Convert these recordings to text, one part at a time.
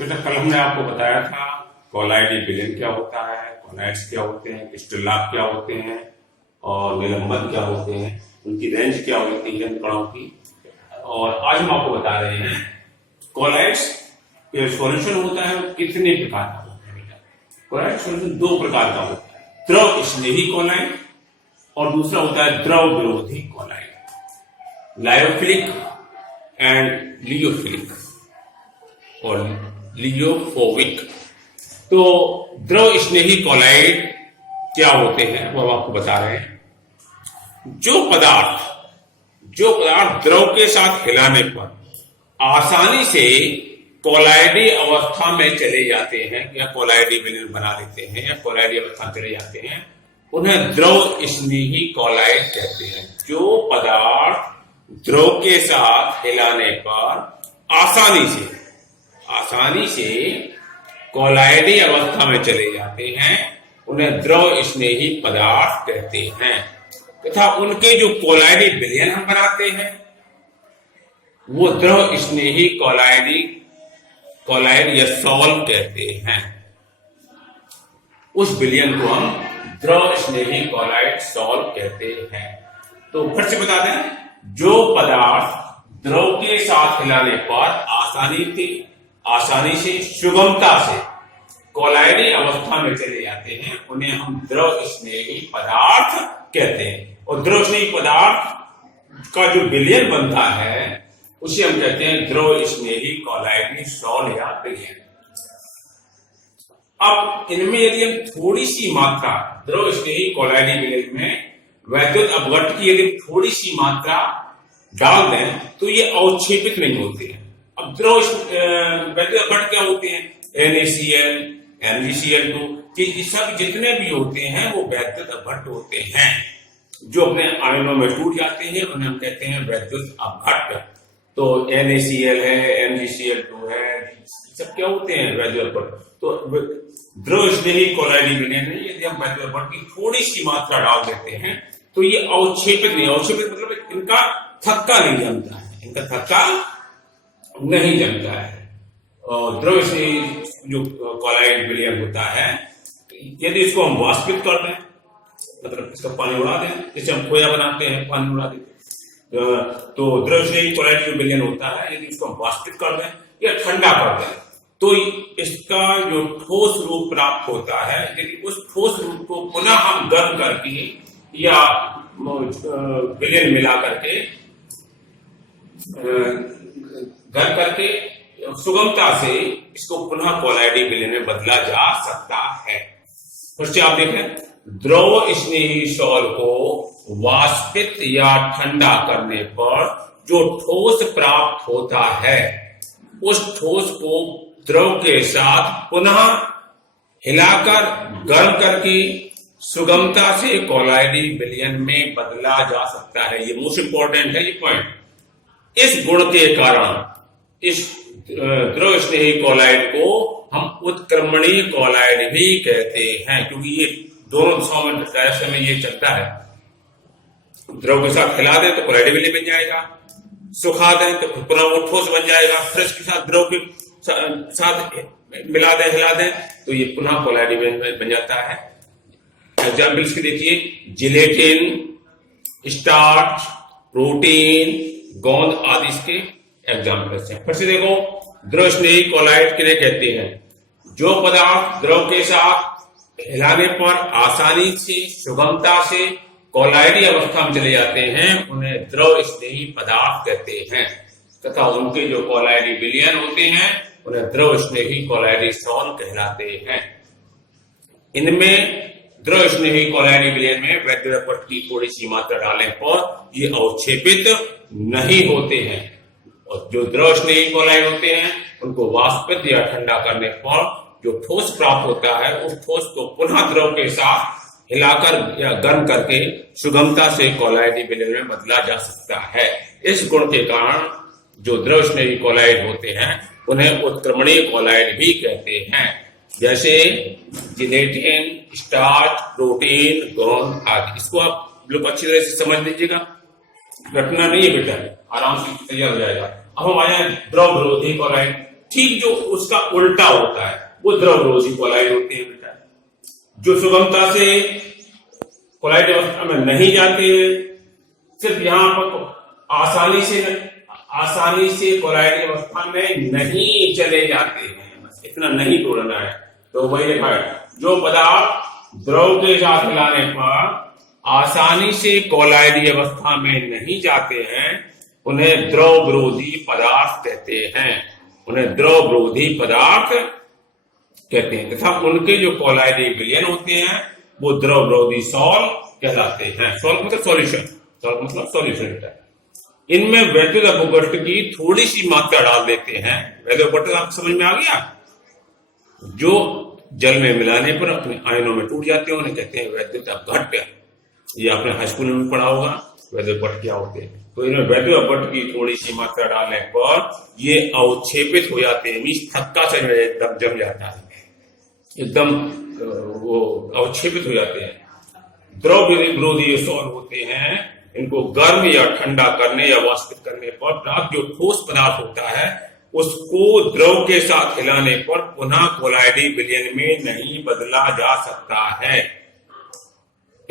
बेटा कल हमने आपको बताया था कॉलाइडी विलेन क्या होता है, कॉलाइड्स क्या होते हैं, क्रिस्टल क्या होते हैं और निलंबन क्या होते हैं, उनकी रेंज क्या होती है कणों की। और आज हम आपको बता रहे हैं कॉलाइड्स के सॉल्यूशन होता है वो कितने प्रकार का होता है। बेटा कॉलाइड सॉल्यूशन दो प्रकार का होता है, द्रव स्नेही कॉलाइड और दूसरा होता है द्रव विरोधी कॉलाइड, लायोफिलिक एंड लियोफिलिक और लियोफोबिक। तो द्रव स्नेही कॉलाइड क्या होते हैं वो हम आपको बता रहे हैं। जो पदार्थ द्रव के साथ हिलाने पर आसानी से कॉलाइडी अवस्था में चले जाते हैं या कॉलाइडी विलेन बना लेते हैं या कॉलाइडी अवस्था में चले जाते हैं, उन्हें द्रव स्नेही कॉलाइड कहते हैं। जो पदार्थ द्रव के साथ हिलाने पर आसानी से कॉलाइडी अवस्था में चले जाते हैं उन्हें द्रव स्नेही पदार्थ कहते हैं। तथा उनके जो कॉलाइडी विलयन हम बनाते हैं वो द्रव स्नेही कॉलाइड या सॉल्व कहते हैं। उस विलयन को हम द्रव स्नेही कॉलाइड सॉल्व कहते हैं। तो फिर से बता दें, जो पदार्थ द्रव के साथ हिलाने पर आसानी से सुगमता से कॉलाइडी अवस्था में चले जाते हैं उन्हें हम द्रव स्नेही पदार्थ कहते हैं। और द्रव स्नेही पदार्थ का जो विलयन बनता है उसे हम कहते हैं द्रव स्नेही कॉलाइडी सॉल्व या विलयन। अब इनमें यदि हम थोड़ी सी मात्रा द्रव स्नेही कॉलाइडी विलयन में वैद्युत अपघट्ट की यदि थोड़ी सी मात्रा डाल दें तो ये अवक्षेपित नहीं होते हैं। अब द्रव वैद्युत अपघट्ट क्या होते हैं? NaCl, MgCl2, ये सब जितने भी होते हैं वो वैद्युत अपघट्ट होते हैं जो अपने आयनों में टूट जाते हैं, उन्हें हम कहते हैं वैद्युत अपघट्ट। तो NaCl है, MgCl2 है, सब क्या होते हैं? वैद्युत अपघट्ट। तो द्रव स्नेही कॉलाइडी विलयन में यदि हम वैद्युत अपघट्ट की थोड़ी सी मात्रा डाल देते हैं तो ये अवक्षेपित मतलब इनका थक्का नहीं जमता है, और द्रव स्नेही जो कॉलाइड विलयन होता है यदि इसको हम वाष्पित कर दें, मतलब इसका पानी उड़ा दें, जैसे हम खोया बनाते हैं पानी उड़ा देते, तो द्रव स्नेही कॉलाइड जो विलयन होता है यदि इसको हम वाष्पित कर दें या ठंडा कर दें तो इसका जो ठोस रूप प्राप्त होता है, यदि उस ठोस रूप को पुनः हम गर्म करके या विलयन मिला करके गर्म करके सुगमता से इसको पुनः कॉलाइडी विलयन में बदला जा सकता है। फिर से आप देखें, द्रव स्नेही सॉल्व को वाष्पित या ठंडा करने पर जो ठोस प्राप्त होता है उस ठोस को द्रव के साथ पुनः हिलाकर गर्म करके सुगमता से कॉलाइडी विलयन में बदला जा सकता है। ये मोस्ट इंपॉर्टेंट है ये पॉइंट। इस गुण के कारण इस द्रव स्नेही कॉलाइड को हम उत्क्रमणीय कॉलाइड भी कहते हैं, क्योंकि ये दोनों दिशाओं में डायरेक्शन में ये चलता है। द्रव के साथ हिला दें तो कॉलाइडी विलयन बन जाएगा, सुखा दें तो पुनः वो ठोस बन जाएगा, फिर इसके साथ द्रव के साथ मिला दें हिला दें तो ये पुनः कॉलाइडी विलयन बन जाता है। एग्जाम्पल्स के देखिए, जिलेटिन, स्टार्च, प्रोटीन, गोंद आदि इसके एग्जाम्पल्स हैं। फिर से देखो, द्रव स्नेही कॉलाइड किन्हें कहते हैं? जो पदार्थ द्रव के साथ हिलाने पर आसानी से सुगमता से कॉलाइडी अवस्था में चले जाते हैं उन्हें द्रव स्नेही पदार्थ कहते हैं। तथा उनके जो कॉलाइडी विलयन होते हैं उन्हें द्रव स्नेही कॉलाइडी सॉल्व कहलाते हैं। इनमें द्रव स्नेही कॉलाइडी विलयन में वैद्युत अपघट्ट की थोड़ी सी मात्रा डालने पर ये अवक्षेपित नहीं होते हैं, और जो द्रव स्नेही कॉलाइड होते हैं उनको वाष्पित या ठंडा करने पर जो ठोस प्राप्त होता है उस ठोस को पुनः द्रव के साथ हिलाकर या गर्म करके सुगमता से कॉलाइडी विलयन में बदला जा सकता है। इस गुण के कारण जो द्रव स्नेही कॉलाइड होते हैं उन्हें उत्क्रमणीय कॉलाइड भी कहते हैं, जैसे जिलेटिन, स्टार्च, प्रोटीन, गोंद आदि। इसको आप लोग अच्छी तरह से समझ लीजिएगा, रटना नहीं है बेटा, आराम से तैयार हो जाएगा। अब हम आए द्रव विरोधी कॉलाइड। ठीक जो उसका उल्टा होता है वो द्रव विरोधी कोलाइड होते हैं बेटा। जो सुगमता से कोलाइड अवस्था में नहीं जाते हैं, सिर्फ यहां पर आसानी से कोलाइड अवस्था में नहीं चले जाते हैं, बस इतना नहीं तोड़ना है। तो वही लिखा है, जो पदार्थ द्रव के साथ मिलाने पर आसानी से कोलाइडी अवस्था में नहीं जाते हैं उन्हें द्रव विरोधी पदार्थ कहते हैं, उन्हें द्रव विरोधी पदार्थ कहते हैं। तथा उनके जो कोलाइडी विलयन होते हैं वो द्रव विरोधी सॉल कहलाते हैं। सॉल मतलब सॉल्यूशन, सॉल मतलब सॉल्यूशन। इनमें वैद्युत अपघट्ट की थोड़ी सी मात्रा डाल देते हैं। वैद्युत अपघट्ट आपको समझ में आ गया? जो जल में मिलाने पर अपने आयनों में टूट जाते हैं उन्हें कहते हैं वैद्युत अपघट्ट। ये आपने हाई स्कूल में पढ़ा होगा वैद्युत अपघट्ट क्या होते हैं। तो इनमें वैद्युत अपघट्ट की थोड़ी सी मात्रा डालने पर ये अवक्षेपित हो जाते हैं, मीन्स थक्का से जम जाता है, एकदम वो अवक्षेपित हो जाते हैं। द्रव विरोधी सॉल होते हैं, इनको गर्म या ठंडा करने या वाष्पित करने पर प्राप्त जो ठोस पदार्थ होता है उसको द्रव के साथ हिलाने पर पुनः कोलाइडी विलयन में नहीं बदला जा सकता है।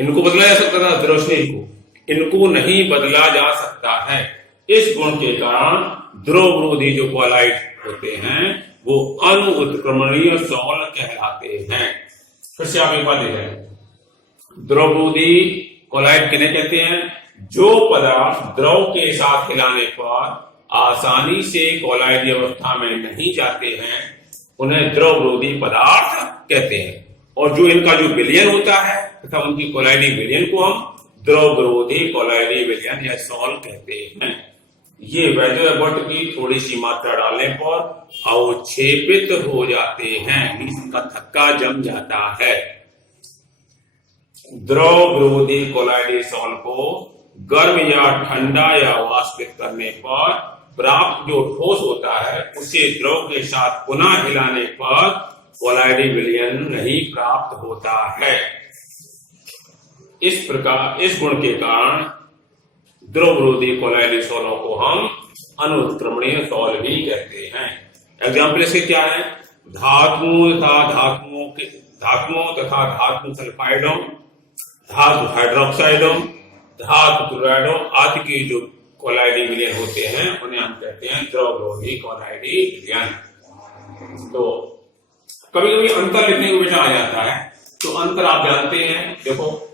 इनको बदला जा सकता था, द्रव स्नेही को, इनको नहीं बदला जा सकता है। इस गुण के कारण द्रव विरोधी जो कोलाइड होते हैं वो अनुत्क्रमणीय सॉल कहलाते हैं। फिर से आप एक बात देखें, द्रव विरोधी कोलाइड किन्हें कहते हैं? जो पदार्थ द्रव के साथ हिलाने पर आसानी से कोलाइडी अवस्था में नहीं जाते हैं उन्हें द्रव विरोधी पदार्थ कहते हैं। और जो इनका जो विलयन होता है तथा उनकी कोलाइडी विलयन को हम द्रव विरोधी कोलाइडी विलयन या सॉल कहते हैं। ये वैद्युत अपघट्ट की थोड़ी सी मात्रा डालने पर अवक्षेपित हो जाते हैं, इसका थक्का जम जाता है। द्रव विरोधी कोलाइडी सॉल को गर्म या ठंडा या वाष्पित करने पर प्राप्त जो ठोस होता है उसे द्रव के साथ पुनः हिलाने पर कोलाइडी विलयन नहीं प्राप्त होता है। इस प्रकार इस गुण के कारण द्रव विरोधी कोलाइडी सॉलों को हम अनुत्क्रमणीय सॉल भी कहते हैं। एग्जाम्पल इसके क्या है? धातुओं तथा धातु सल्फाइडों, धातु हाइड्रोक्साइडों, धातु क्लोराइडों आदि के जो कोलाइडी विलयन होते हैं उन्हें हम कहते हैं द्रव विरोधी कोलाइडी विलयन। तो कभी कभी अंतर लिखने को बेटा आ जाता है, तो अंतर आप जानते हैं। देखो,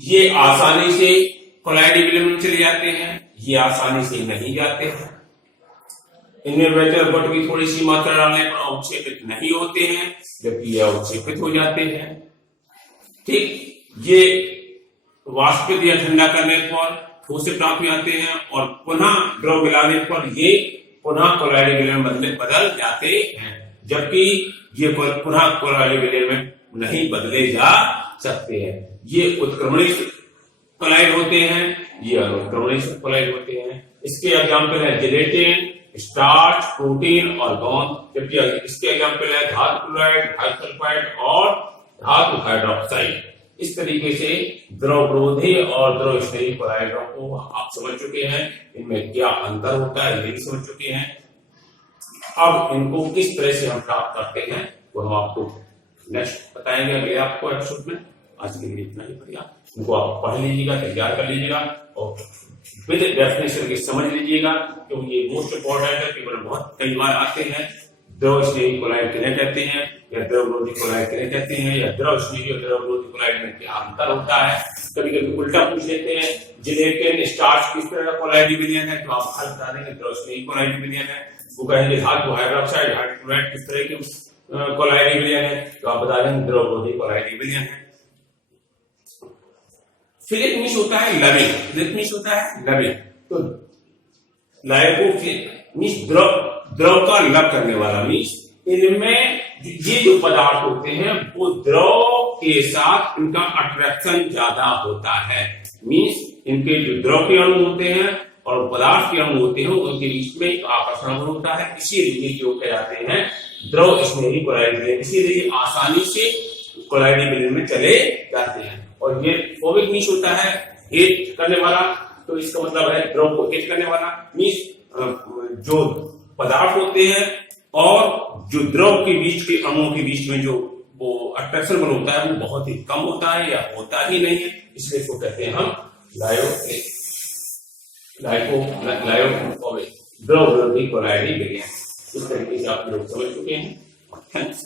ये आसानी से कोलाइडी विलयन में चले जाते हैं, ये आसानी से नहीं जाते हैं। इनमें वैद्युत अपघट्ट की थोड़ी सी मात्रा डालने पर अवक्षेपित नहीं होते हैं, जबकि ये अवक्षेपित हो जाते हैं। ठीक, ये वाष्पित या ठंडा करने पर ठोस से प्राप्त हो जाते हैं और पुनः द्रव मिलाने पर ये पुनः कोलाइडी विलयन में बदल जाते हैं, जबकि ये पुनः कोलाइडी विलयन में नहीं बदले जा सकते हैं। ये उत्क्रमणीय कोलाइड होते हैं, ये अनुत्क्रमणीय कोलाइड होते हैं। इसके एग्जाम्पल है जिलेटिन, स्टार्च, प्रोटीन और गोंद, जबकि इसके एग्जाम्पल है धातु क्लोराइड, धातु सल्फाइड और धातु हाइड्रोक्साइड। इस तरीके से द्रव विरोधी और द्रव स्नेही कोलाइडों को आप समझ चुके हैं, इनमें क्या अंतर होता है ये समझ चुके हैं। अब इनको किस तरह से हम प्राप्त करते हैं वो हम आपको नेक्स्ट बताएंगे अगले आपको एपिसोड में। आज के लिए इतना ही बढ़िया, इनको आप पढ़ लीजिएगा, तैयार कर लीजिएगा और विद डेफिनेशन की समझ लीजिएगा, क्योंकि ये मोस्ट इंपॉर्टेंट है। पेपर में बहुत कई बार आते हैं, द्रव स्नेही कोलाइड किन्हें कहते हैं या द्रव विरोधी कोलाइड किन्हें कहते हैं, या द्रव स्नेही और द्रव विरोधी कोलाइड में क्या अंतर होता है। कभी कभी उल्टा पूछ लेते हैं, जिलेटिन, स्टार्च किस तरह का कोलाइडी विलयन है, तो आप हल बता देंगे द्रव स्नेही कोलाइडी विलयन है। वो कहेंगे धातु हाइड्रोक्साइड, हाइड्रोक्लोराइड किस तरह की कोलाइडी विलयन है, तो आप बता देंगे द्रव विरोधी कोलाइडी विलयन है। फिलिक मीन्स होता है लविंग, फिलिक मीन्स होता है लविंग। तो लाइपोफिलिक मीन्स द्रव का लव करने वाला, मीन्स इनमें ये जो पदार्थ होते हैं वो द्रव के साथ इनका अट्रैक्शन ज्यादा होता है। मीन्स इनके जो द्रव के अणु होते हैं और पदार्थ के अणु होते हैं उनके बीच में एक आकर्षण होता है, इसीलिए जो कहलाते हैं द्रव स्नेही कोलाइड विलयन। इसीलिए आसानी से कोलाइडी विलयन में चले जाते हैं। और ये फोबिक मीन्स होता है हेट करने वाला, तो इसका मतलब है द्रव को हेट करने वाला। मीन्स जो पदार्थ होते हैं और जो द्रव के बीच के अणुओं के बीच में जो वो अट्रैक्शन बल होता है वो बहुत ही कम होता है या होता ही नहीं है, इसलिए इसको कहते हैं हम द्रव विरोधी कोलाइडी विलयन। इस तरीके से आप लोग समझ चुके हैं। थैंक्स।